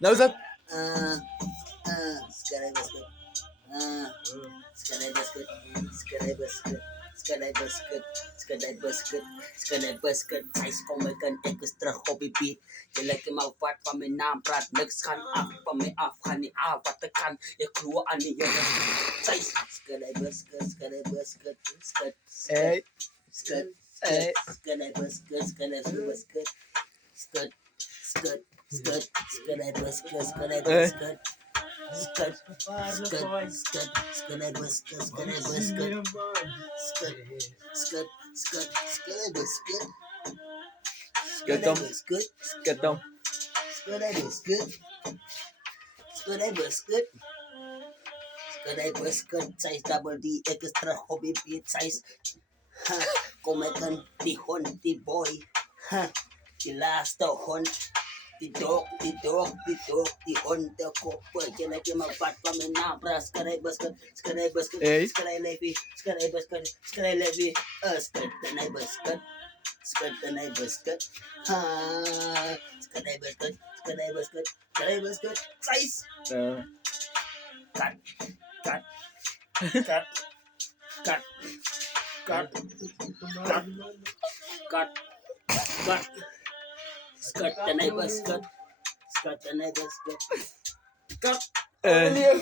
Nausap. Sky basket. Sky basket. Sky basket. Sky basket. Sky basket. Sky basket. Size ko may kan extra hobby beat. Je like my part van mijn naam praat niks gaan af van mij af. Ga niet af wat ik kan. Ik groe aan die jongen. Size. Sky basket. Sky basket. Sky. Hey. Skirt, Hey. skirt, basket, skirt, skirt, skirt, skirt, skirt, basket, skirt, Hey. skirt, skirt, skirt, skirt, skirt, basket, skirt, basket, skirt, skirt, skirt, skirt, basket, Gatom. basket, Gatom. skirt, basket, skirt, basket. Skirt, basket, size double D, extra hobby beat size. Ha, kom ik een die hond, die boy. Ha, die laatste hond. Die dog, die dog, die dog, die hond, de koppen. Je lijkt me wat van mijn naam, bra. Skarij basket, skarij basket, Hey. skarij levy, skarij basket, skarij levy. Skirt en hij basket, skirt en hij basket. Ha, skarij basket, skarij basket, skarij basket. Size. Cut, cut, cut, cut, cut, cut, cut, cut. Skirt and I basket, skirt and I basket. Cut. Eh.